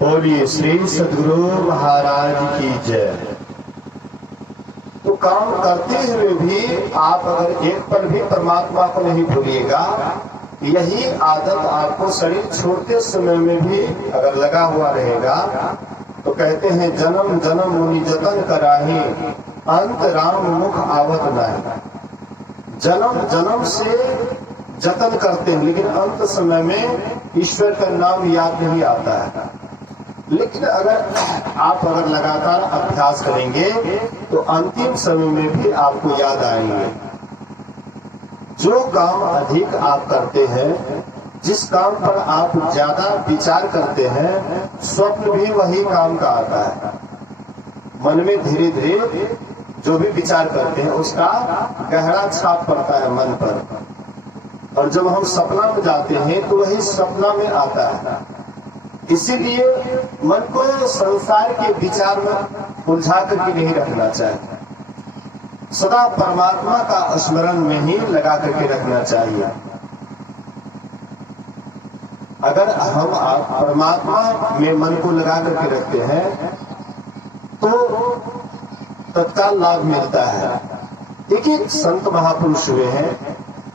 बोलिए श्री सद्गुरु महाराज की जय। तो काम करते हुए भी आप अगर एक पल भी परमात्मा को नहीं भूलिएगा, यही आदत आपको शरीर छोड़ते समय में भी अगर लगा हुआ रहेगा, तो कहते हैं जन्म जन्म मुनि जतन कराही, अंत राम मुख आवत नहीं। जन्म जन्म से जतन करते हैं, लेकिन अंत समय में ईश्वर का नाम याद नहीं आता है। लेकिन अगर लगातार अभ्यास करेंगे तो अंतिम समय में भी आपको याद आएंगे। जो काम अधिक आप करते हैं, जिस काम पर आप ज्यादा विचार करते हैं, स्वप्न भी वही काम का आता है। मन में धीरे धीरे जो भी विचार करते हैं उसका गहरा छाप पड़ता है मन पर, और जब हम सपना में जाते हैं तो वही सपना में आता है। इसीलिए मन को संसार के विचार में उलझा करके नहीं रखना चाहिए, सदा परमात्मा का स्मरण में ही लगा करके रखना चाहिए। अगर आप परमात्मा में मन को लगा करके रखते हैं तो तत्काल लाभ मिलता है। एक संत महापुरुष हुए हैं,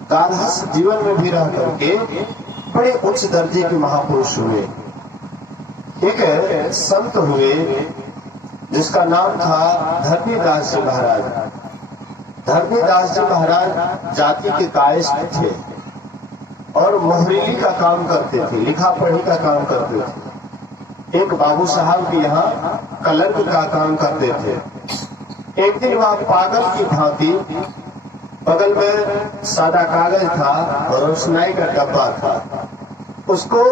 गार्हस्थ जीवन में भी रह करके बड़े उच्च दर्जे के महापुरुष हुए। एक संत हुए जिसका नाम था धर्मीदास जी महाराज। धर्मीदास जी महाराज जाति के कायस्थ थे और मोहरेली का काम करते थे, लिखा पढ़ी का काम करते थे। एक बाबू साहब के यहाँ कलर्क का काम करते थे। एक दिन वह पागल की भांति, बगल में सादा कागज था और रोशनाई का डब्बा था, उसको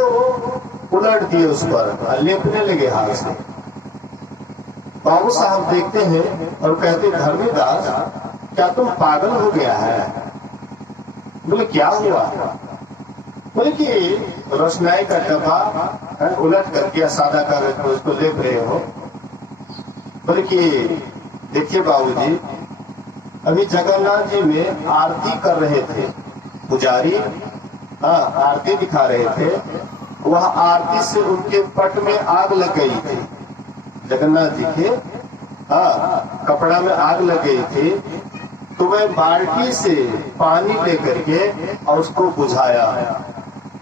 उलट दिए, उस पर लेपने लगे हाथ से। बाबू साहब देखते हैं और कहते, धर्मीदास क्या तुम पागल हो गया है? बोले क्या हुआ? बोले कि रोशनाई का डब्बा उलट करके सादा कागज पर उसको लेप रहे हो। बोले कि देखिए बाबूजी, अभी जगन्नाथ जी में आरती कर रहे थे, पुजारी आरती दिखा रहे थे। वह आरती से उनके पट में आग लग गई थी, जगन्नाथ जी के कपड़ा में आग लग गई थी। तो मैं बाल्टी से पानी लेकर के और उसको बुझाया।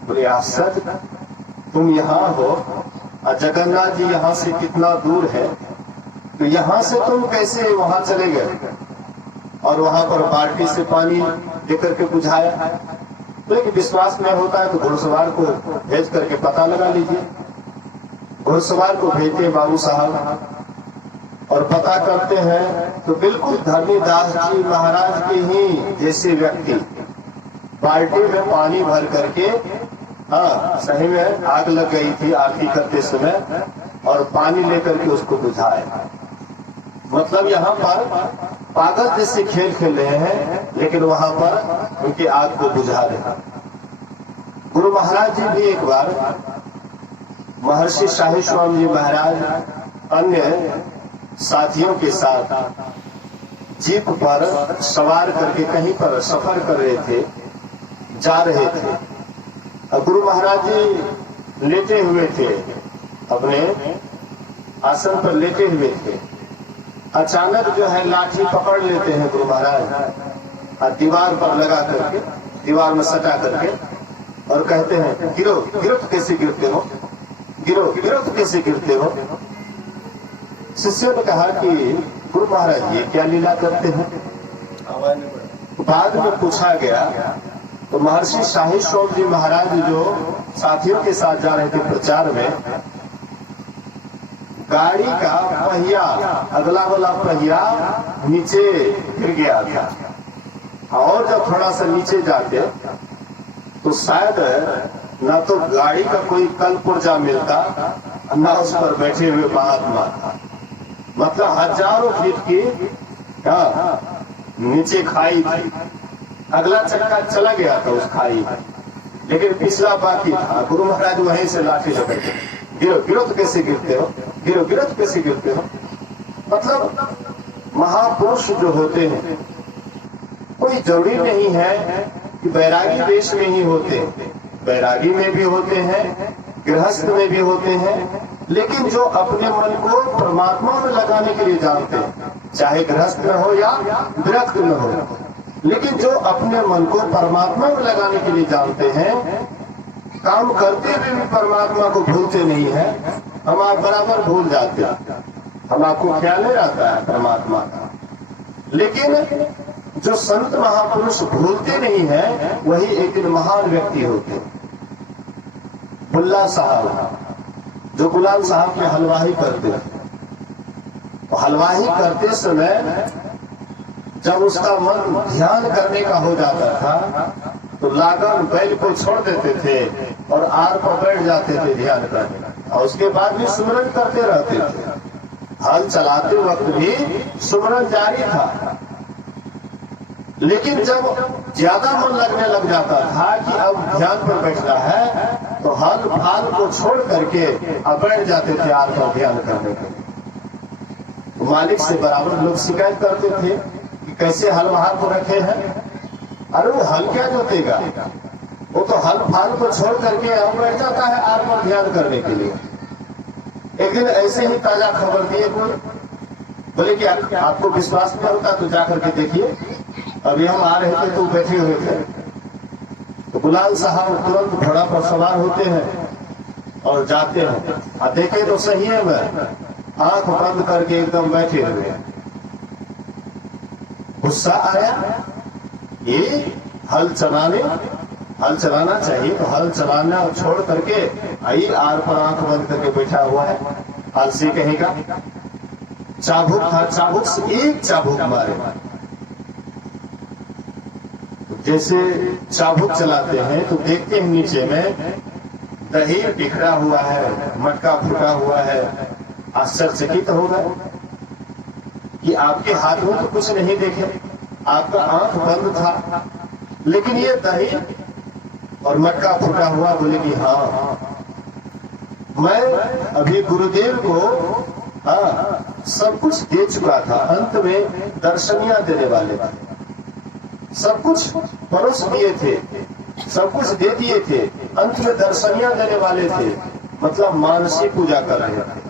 बोले आश्चर्य, तुम यहाँ हो और जगन्नाथ जी यहाँ से कितना दूर है, तो यहाँ से तुम कैसे वहां चले गए और वहां पर बाल्टी से पानी लेकर के बुझाया? लेकिन विश्वास नहीं होता है तो घुड़सवार को भेज करके पता लगा लीजिए। घुड़सवार को भेजते हैं बाबू साहब और पता करते हैं तो बिल्कुल धर्मीदास जी महाराज के ही जैसे व्यक्ति बाल्टी में पानी भर करके, सही में आग लग गई थी आरती करते समय, और पानी लेकर के उसको बुझाए। मतलब यहाँ पर पागल जैसे खेल खेल रहे हैं, लेकिन वहां पर उनकी आग को बुझा रहे हैं। गुरु महाराज जी भी एक बार महर्षि शाही स्वामी जी महाराज अन्य साथियों के साथ जीप पर सवार करके कहीं पर सफर कर रहे थे, जा रहे थे। और गुरु महाराज जी लेटे हुए थे, अपने आसन पर लेटे हुए थे। अचानक जो है लाठी पकड़ लेते हैं गुरु महाराज और दीवार पर लगा करके, दीवार में सटा करके, और कहते हैं गिरो गिरो तो कैसे गिरते हो, गिरो गिरो तो कैसे गिरते हो। शिष्यों ने कहा कि गुरु महाराज ये क्या लीला करते हैं? बाद में पूछा गया तो महर्षि शाही स्वामी जी महाराज जो साथियों के साथ जा रहे थे प्रचार में, गाड़ी का पहिया, अगला वाला पहिया नीचे गिर गया था, और जब थोड़ा सा नीचे जाते तो शायद ना तो गाड़ी का कोई कल पुर्जा मिलता, ना उस पर बैठे हुए महात्मा। मतलब हजारों फीट की नीचे खाई थी। अगला चक्का चला गया था उस खाई में, लेकिन पिछला बाकी था। गुरु महाराज वहीं से लाठी पकड़ते, गिरो गिरो तो कैसे गिरते हो, गिरो गिरो तो कैसे गिरते हो। मतलब महापुरुष जो होते हैं, कोई जरूरी नहीं है कि बैरागी देश में ही होते, बैरागी में भी होते हैं, गृहस्थ में भी होते हैं, लेकिन जो अपने मन को परमात्मा में लगाने के लिए जानते हैं, चाहे गृहस्थ में हो या विरक्त में हो, लेकिन जो अपने मन को परमात्मा में लगाने के लिए जानते हैं, काम करते हुए भी परमात्मा को भूलते नहीं है। हम आप बराबर भूल जाते हैं, हम आपको ख्याल नहीं रहता है परमात्मा का। लेकिन जो संत महापुरुष भूलते नहीं है, वही एक दिन महान व्यक्ति होते हैं। बुल्ला साहब, जो गुलाम साहब की हलवाही करते थे, हलवाही करते समय जब उसका मन ध्यान करने का हो जाता था, तो लागन बैल को छोड़ देते थे और आर पर बैठ जाते थे ध्यान करने, और उसके बाद भी सुमरन करते रहते थे। हल चलाते वक्त भी सुमरन जारी था। लेकिन जब ज्यादा मन लगने लग जाता था कि अब ध्यान पर बैठना है, तो हल फाल को छोड़ करके अब बैठ जाते थे आर पर ध्यान करने के लिए। तो मालिक से बराबर लोग शिकायत करते थे कि कैसे हलवाहा को रखे हैं, अरे वो हल क्या जोतेगा, वो तो हल फाल को छोड़ करके अब बैठ जाता है आर पर ध्यान करने के लिए। एक दिन ऐसे ही ताजा खबर दिए कोई, बोले कि आपको विश्वास नहीं होता तो जाकर के देखिए, अभी हम आ रहे थे तो बैठे हुए थे। तो गुलाम साहब तुरंत घोड़ा पर सवार होते हैं और जाते हैं, और देखे तो सही है, मैं आंख बंद करके एकदम बैठे हुए हैं। गुस्सा आया, ये हल चलाना चाहिए, तो हल चलाना छोड़ करके आई आर पर आंख बंद करके बैठा हुआ है, आलसी कहेगा। चाबुक था, चाबुक से एक चाबुक मारे। जैसे चाबुक चलाते हैं तो देखते हैं नीचे में दही बिखरा हुआ है, मटका फूटा हुआ है। आश्चर्यचकित हो गए कि आपके हाथ में तो कुछ नहीं देखे, आपका आंख बंद था, लेकिन ये दही और मटका फूटा हुआ। बोले कि हाँ, मैं अभी गुरुदेव को सब कुछ दे चुका था, अंत में दर्शनियां देने वाले थे, सब कुछ परोस दिए थे, सब कुछ दे दिए थे, अंत में दर्शनियां देने वाले थे। मतलब मानसिक पूजा कर रहे थे,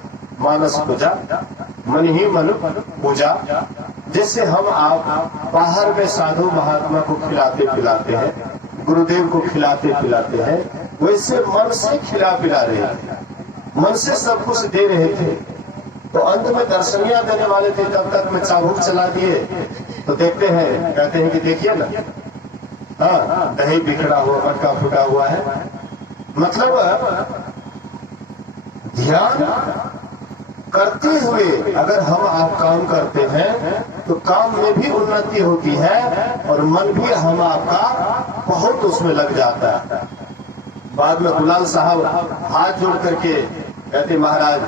मानस पूजा, मन ही मन पूजा। जैसे हम आप बाहर में साधु महात्मा को खिलाते पिलाते हैं, गुरुदेव को खिलाते पिलाते हैं, वैसे मन से खिला पिला रहे थे, मन से सब कुछ दे रहे थे। तो अंत में दर्शनियां देने वाले थे, तब तक में चाबुक चला दिए। तो देखते हैं, कहते हैं कि देखिए ना, हाँ दही बिखरा हुआ, मटका फूटा हुआ है। मतलब ध्यान करते हुए अगर हम आप काम करते हैं तो काम में भी उन्नति होती है और मन भी हम आपका बहुत उसमें लग जाता है। बाद में गुलाम साहब हाथ जोड़ करके कहते, महाराज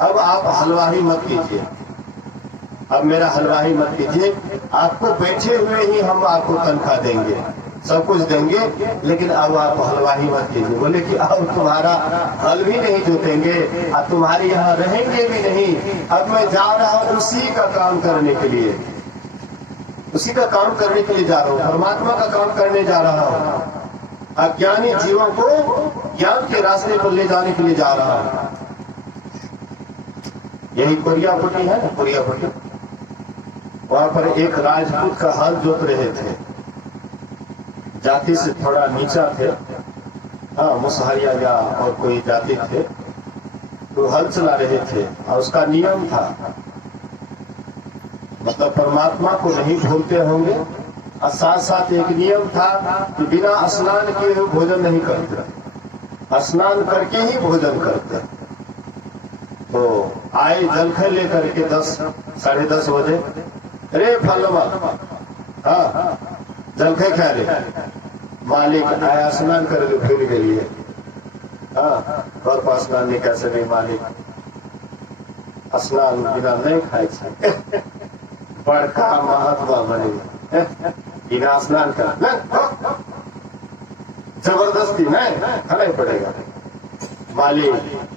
अब आप हलवाही मत कीजिए, अब मेरा हलवाही मत कीजिए, आपको बैठे हुए ही हम आपको तनख्वाह देंगे, सब कुछ देंगे, लेकिन अब आप हलवाही मत कीजिए। बोले कि अब तुम्हारा हल भी नहीं जोतेंगे, अब तुम्हारे यहाँ रहेंगे भी नहीं, अब मैं जा रहा हूँ उसी का काम करने के लिए, उसी का काम करने के लिए जा रहा हूँ, परमात्मा का काम करने जा रहा हूँ, अज्ञानी जीवों को ज्ञान के रास्ते पर ले जाने के लिए जा रहा हूँ। यही कोरियापट्टी है ना, कोरियापट्टी, वहां पर एक राजपूत का हल जोत रहे थे, जाति से थोड़ा नीचा थे, हाँ मुसहरिया या और कोई जाति थे, तो हल चला रहे थे और उसका नियम था, मतलब परमात्मा को नहीं भूलते होंगे, और साथ साथ एक नियम था कि बिना स्नान किए हुए भोजन नहीं करते, स्नान करके ही भोजन करते। तो आए जलखै लेकर के 10 साढ़े 10 बजे, अरे फलवा हाँ जलखै खा ले, मालिक आया स्नान कर भूल गई है, हाँ घर पर स्नान नहीं कर सके, मालिक स्नान बिना नहीं खाए छे, बड़का महात्मा बने बिना स्नान कर, जबरदस्ती नहीं खाना पड़ेगा, मालिक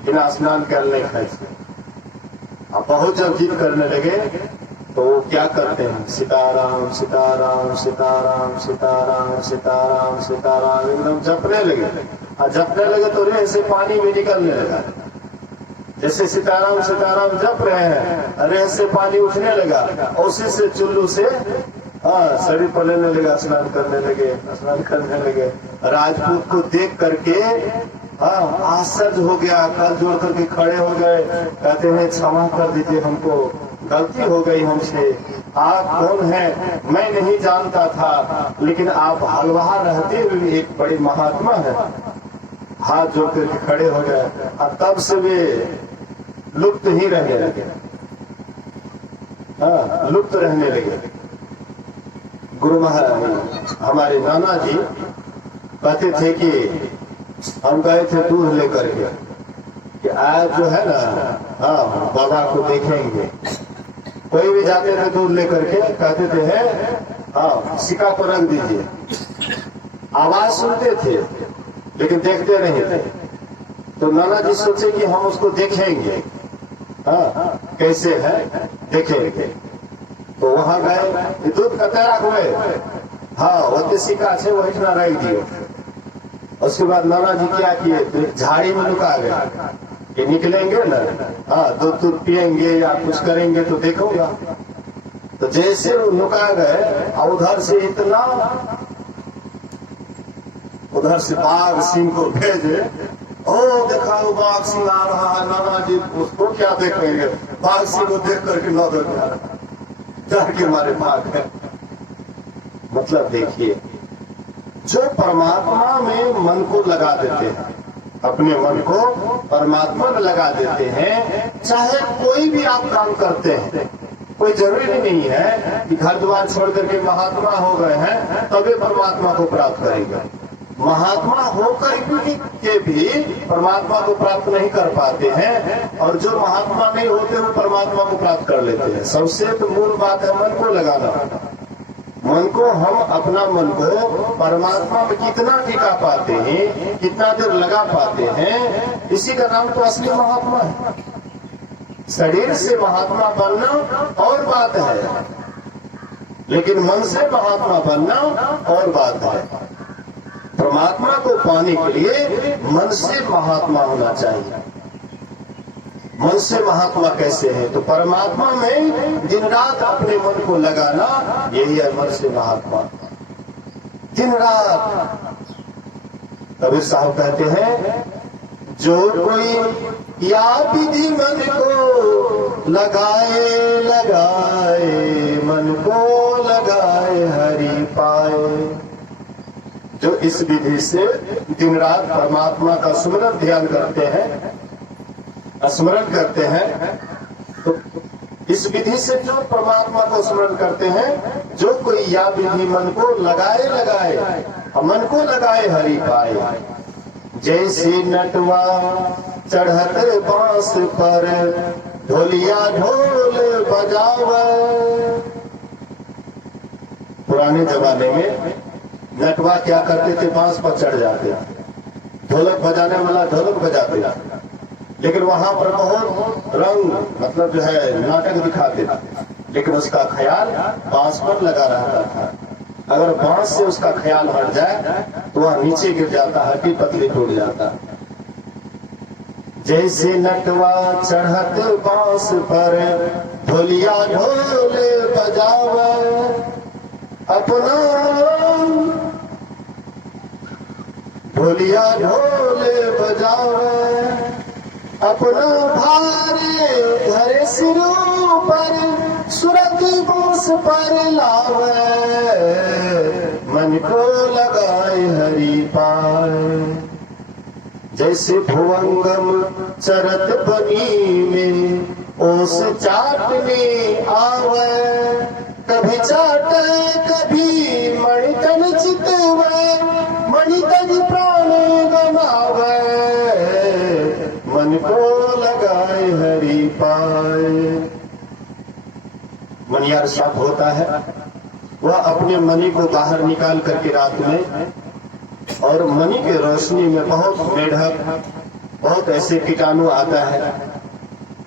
बिना स्नान कर नहीं खाए। अब बहुत जब जिद करने लगे तो वो क्या करते हैं, सीताराम सीताराम सीताराम सीताराम सीताराम सीताराम एकदम जपने लगे, और जपने लगे तो रेह से पानी भी निकलने लगा, जैसे सीताराम सीताराम जप रहे हैं, अरे से पानी उठने लगा, उसी से चुल्लू से शरीर पलटने लगा, स्नान करने लगे। राजपूत को देख करके आश्चर्य हो गया, कल जोड़ करके खड़े हो गए, कहते हैं क्षमा कर दीजिए, हमको गलती हो गई हमसे। आप कौन हैं मैं नहीं जानता था, लेकिन आप हलवा रहते हुए एक बड़े महात्मा है। हाथ जोड़ करके खड़े हो गए और तब से वे लुप्त ही रहने लगे, लुप्त रहने लगे। गुरु महाराज हमारे नाना जी कहते थे कि हम गए थे दूध लेकर के कि आज जो है ना बाबा को देखेंगे। कोई भी जाते थे दूध लेकर के, कहते थे है सिक्का को रख दीजिए। आवाज सुनते थे लेकिन देखते नहीं थे। तो नाना जी सोचे कि हम उसको देखेंगे, कैसे है देखेंगे। तो वहां गए, दूध कतरा हुए, वो सिक्का से वो इतना रख दिए। उसके बाद नाना जी क्या किए, झाड़ी में लुका गए कि निकलेंगे ना, दूध पियेंगे या कुछ करेंगे तो देखोगा। तो जैसे वो लुका गए, उधर से इतना, उधर से बाघ सिंह को भेजे। देखा वो बाघ सिंह आ रहा है, नाना जी उसको क्या देखेंगे, बाघ सिंह को देख करके नौकर डर के मारे भाग गए। मतलब देखिए, जो परमात्मा में मन को लगा देते हैं, अपने मन को परमात्मा में लगा देते हैं, चाहे कोई भी आप काम करते हैं, कोई जरूरी नहीं है कि घर द्वार छोड़ करके महात्मा हो गए हैं तभी परमात्मा को प्राप्त करेंगे। महात्मा होकर के भी परमात्मा को प्राप्त नहीं कर पाते हैं, और जो महात्मा नहीं होते वो परमात्मा को प्राप्त कर लेते हैं। सबसे तो मूल बात है मन को लगाना। मन को, हम अपना मन को परमात्मा में कितना टिका पाते हैं, कितना देर लगा पाते हैं, इसी का नाम तो असली महात्मा है। शरीर से महात्मा बनना और बात है, लेकिन मन से महात्मा बनना और बात है। परमात्मा को पाने के लिए मन से महात्मा होना चाहिए। मन से महात्मा कैसे है, तो परमात्मा में दिन रात अपने मन को लगाना, यही है मन से महात्मा। दिन रात कबीर साहब कहते हैं, जो कोई या विधि मन को लगाए लगाए, मन को लगाए हरि पाए। जो इस विधि से दिन रात परमात्मा का सुमरन ध्यान करते हैं, स्मरण करते हैं, तो इस विधि से जो परमात्मा को स्मरण करते हैं, जो कोई या विधि मन को लगाए लगाए, मन को लगाए हरि पाए। जैसे नटवा चढ़त बांस पर, ढोलिया ढोल बजावे। पुराने जमाने में नटवा क्या करते थे, बांस पर चढ़ जाते, ढोलक बजाने वाला ढोलक बजाते, लेकिन वहां पर बहुत रंग, मतलब जो है नाटक दिखाते थे, लेकिन उसका ख्याल बांस पर लगा रहता था। अगर बांस से उसका ख्याल हट जाए तो वह नीचे गिर जाता, हड्डी पतली टूट जाता। जैसे नटवा चढ़त बांस पर, ढोलिया ढोल बजावे, अपना ढोलिया ढोल बजावे, अपना भारे धरे सिरों पर, सुरत बांस पर लावे, मन को लगाए हरि पाए। जैसे भुवंगम चरत बनी में, ओस चाटने आवे, कभी चाटे कभी मणितन चितवे, मणितन प्राण गमावे, मन को लगाए हरि पाए। मनियार साफ होता है, वह अपने मणि को बाहर निकाल करके रात में, और मणि के रोशनी में बहुत मेढक, बहुत ऐसे कीटाणु आता है,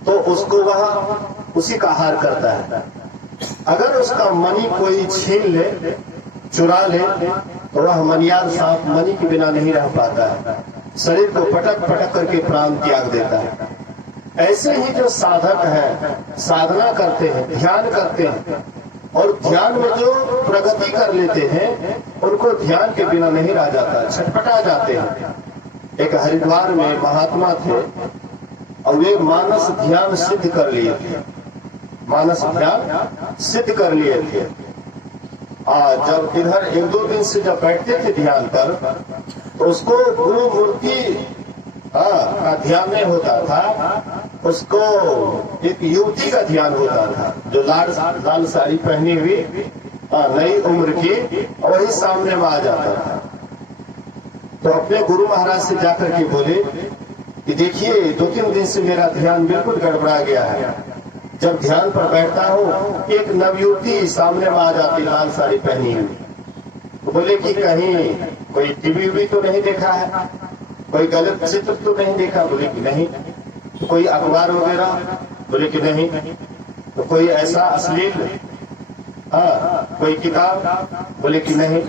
तो उसको वह उसी का आहार करता है। अगर उसका मणि कोई छीन ले, चुरा ले, तो वह मनियार सांप मणि के बिना नहीं रह पाता है, शरीर को पटक पटक करके प्राण त्याग देता है। ऐसे ही जो साधक हैं, साधना करते हैं, ध्यान करते हैं और ध्यान में जो प्रगति कर लेते हैं, उनको ध्यान के बिना नहीं रह जाता, छटपटा जाते हैं। एक हरिद्वार में महात्मा थे और वे मानस ध्यान सिद्ध कर लिए थे, मानस ध्यान सिद्ध कर लिए थे। जब इधर 1-2 दिन से जब बैठते थे ध्यान पर, तो उसको गुरु मूर्ति का ध्यान नहीं होता था, उसको एक युवती का ध्यान होता था जो लाल साड़ी पहनी हुई नई उम्र की, वही सामने में आ जाता था। तो अपने गुरु महाराज से जाकर के बोले कि देखिए 2-3 दिन से मेरा ध्यान बिल्कुल गड़बड़ा गया है, जब ध्यान पर बैठता हूँ एक नवयुवती सामने में आ जाती लाल साड़ी पहनी हुई। तो बोले कि कहीं कोई टीवी भी तो नहीं देखा है, कोई गलत चित्र तो नहीं देखा? बोले कि नहीं। तो कोई अखबार वगैरह? बोले कि नहीं। तो कोई ऐसा अश्लील कोई किताब? बोले कि नहीं।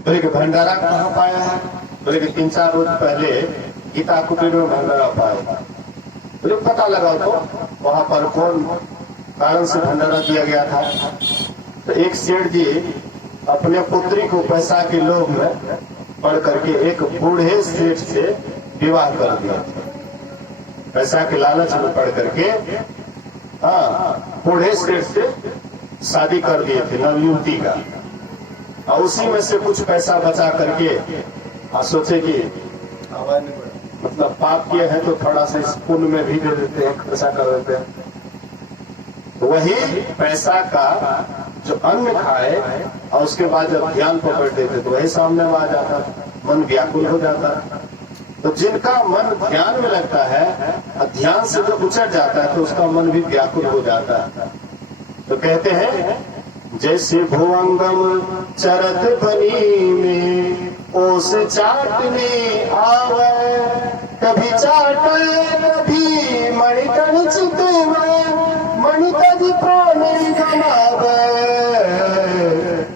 बोले कि भंडारा कहाँ पाया है? बोले कि 3-4 रोज पहले गीता कुटीर में भंडारा पाया। बोले पता लगाओ तो वहां पर कौन कारण से भंडारा किया गया था। तो एक सेठ जी अपने पुत्री को पैसा के लोभ में पढ़ करके एक बूढ़े सेठ से विवाह कर दिया, पैसा के लालच में पढ़ करके बूढ़े सेठ से शादी कर दिए थे नवयुवती का। और उसी में से कुछ पैसा बचा करके सोचे कि मतलब पाप किए हैं तो थोड़ा सा इस पुण्य में भी दे देते हैं, खर्चा कर देते हैं। तो वही पैसा का जो अन्न खाए और उसके बाद जब ध्यान पकड़ देते तो वही सामने में आ जाता, मन व्याकुल हो जाता। तो जिनका मन ध्यान में लगता है, ध्यान से जो उचट जाता है तो उसका मन भी व्याकुल हो जाता है। तो कहते हैं जैसे भुवंगम चरत बनी में ओस चाटने आवे, कभी चाटे कभी मणिकण चित में मणिकज प्राण गमावे,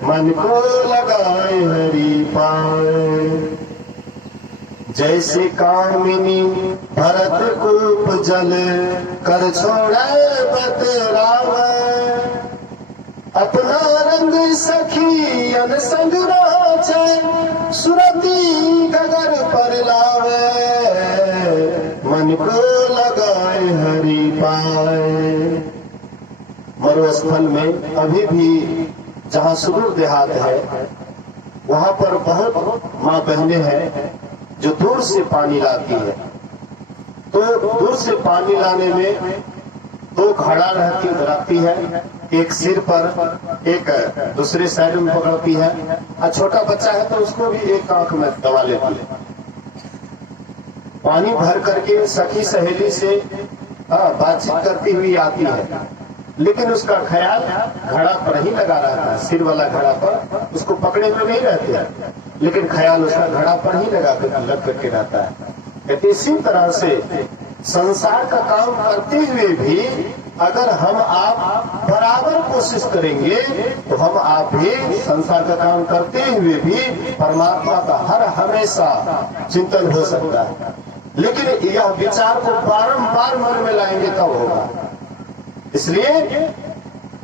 मन को लगाए हरि पाए। जैसे कामिनी भरत कूप जल कर छोड़े बतरावे, अपना रंग सखी अन संग राचे सुरती गगर पर लावे, मन को लगाए हरि पाए। मरुस्थल में अभी भी जहाँ सुदूर देहात है वहां पर बहुत माँ बहनें हैं जो दूर से पानी लाती है। तो दूर से पानी लाने में 2 घड़ा रखती है, एक सिर पर एक दूसरे साइड में पकड़ती है, और छोटा बच्चा है तो उसको भी एक आंख में दबा लेती है। पानी भर करके सखी सहेली से बातचीत करती हुई आती है, लेकिन उसका ख्याल घड़ा पर ही लगा रहता है, सिर वाला घड़ा पर, उसको पकड़े हुए नहीं रहते, लेकिन ख्याल उसका घड़ा पर ही लग करके रहता है। कहते इसी तरह से संसार का काम करते हुए भी अगर हम आप बराबर कोशिश करेंगे तो हम आप भी संसार का काम करते हुए भी परमात्मा का हर हमेशा चिंतन हो सकता है। लेकिन यह विचार को बारंबार मन में लाएंगे तब होगा। इसलिए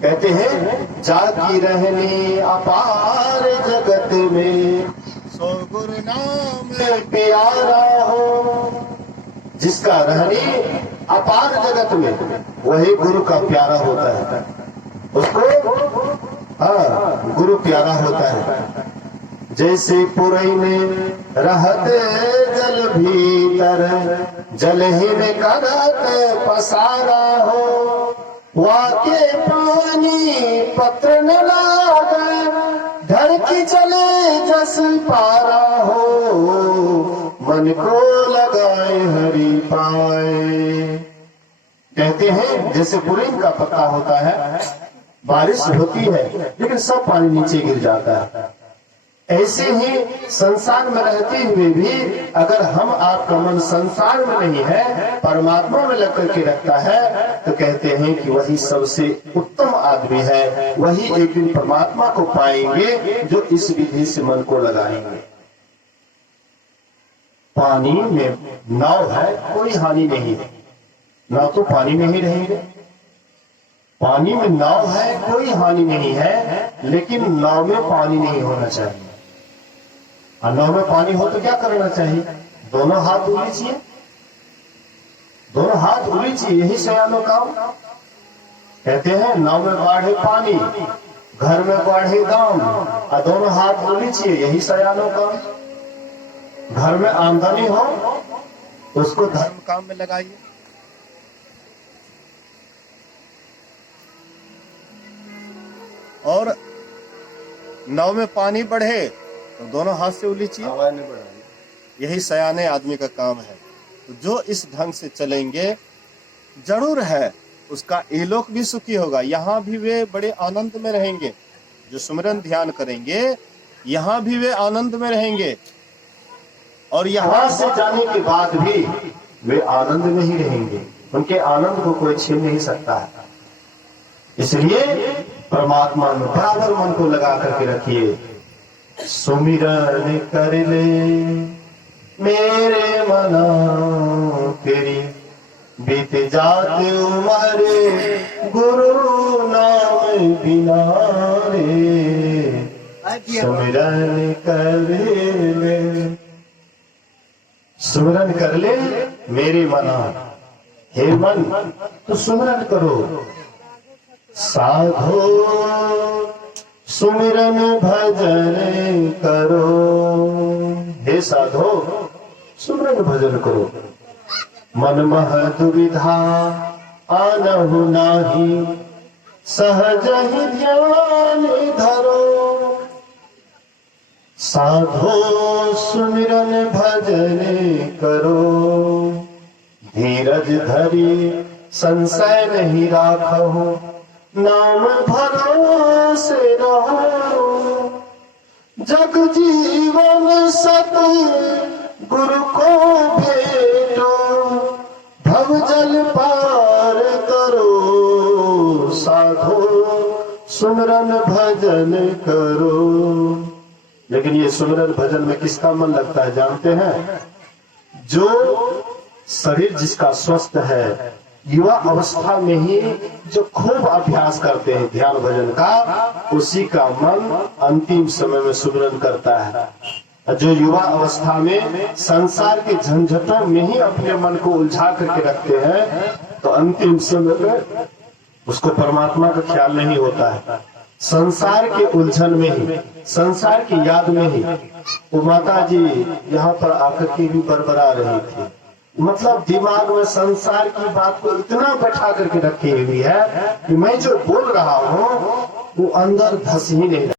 कहते हैं जाकी रहनी अपार जगत में सो गुरु नाम प्यारा हो। जिसका रहनी अपार जगत में वही गुरु का प्यारा होता है, उसको गुरु प्यारा होता है। जैसे पुरई में रहते जल भीतर जल ही में करत पसारा हो, वाके पानी पत्र न लागे धरती चले जस पारा हो, मन को लगाए हरि पाए। कहते हैं जैसे पुरैन का पत्ता होता है, बारिश होती है लेकिन सब पानी नीचे गिर जाता है। ऐसे ही संसार में रहते हुए भी अगर हम आपका मन संसार में नहीं है, परमात्मा में लग करके रखता है, तो कहते हैं कि वही सबसे उत्तम आदमी है। वही एक दिन परमात्मा को पाएंगे जो इस विधि से मन को लगाएंगे। पानी में नाव है, कोई हानि नहीं है, नाव तो पानी में ही रहेंगे। पानी में नाव है, कोई हानि नहीं है, लेकिन नाव में पानी नहीं होना चाहिए। और नाव में पानी हो तो क्या करना चाहिए? दोनों हाथ उलीचिए, दोनों हाथ उलीचिए, यही सयानो काम। कहते हैं नाव में बाढ़े पानी, घर में बाढ़े दाम, और दोनों हाथ उलीचिए, यही सयानो काम। घर में आमदनी हो उसको धर्म काम में लगाइए। और नाव में पानी बढ़े तो दोनों हाथ से उलीचिए, यही सयाने आदमी का काम है। तो जो इस ढंग से चलेंगे जरूर है उसका इहलोक भी सुखी होगा, यहाँ भी वे बड़े आनंद में रहेंगे। जो सुमिरन ध्यान करेंगे यहाँ भी वे आनंद में रहेंगे, और यहाँ से जाने के बाद भी वे आनंद में ही रहेंगे। उनके आनंद को कोई छीन नहीं सकता है। इसलिए परमात्मा में बराबर मन को लगा करके रखिए। सुमिरन कर ले मेरे मना तेरी, बीत जात उम्र गुरु नाम बिना रे। सुमिरन कर ले, सुमिरन कर ले मेरे मना। हे मन तो सुमिरन करो। साधो सुमिरन भजन करो, हे साधो सुमिरन भजन करो। मन मह दुविधा आनहु नाही, सहज ही ध्यान धरो। साधो सुमिरन भजन करो, धीरज धरी संशय नहीं राखो, नाम भरोसे रहो। जग जीवन सत गुरु को भेटो, भव जल पार करो। साधो सुमिरन भजन करो। लेकिन ये सुमिरन भजन में किसका मन लगता है जानते हैं? जो शरीर जिसका स्वस्थ है, युवा अवस्था में ही जो खूब अभ्यास करते हैं ध्यान भजन का, उसी का मन अंतिम समय में सुमिरन करता है। जो युवा अवस्था में संसार के झंझटों में ही अपने मन को उलझा करके रखते हैं, तो अंतिम समय में उसको परमात्मा का ख्याल नहीं होता है। संसार के उलझन में ही, संसार की याद में ही। वो माता जी यहाँ पर आकर के भी बरबरा रही थी। मतलब दिमाग में संसार की बात को इतना बैठा करके रखी हुई है कि मैं जो बोल रहा हूँ वो अंदर धस ही नहीं रहा।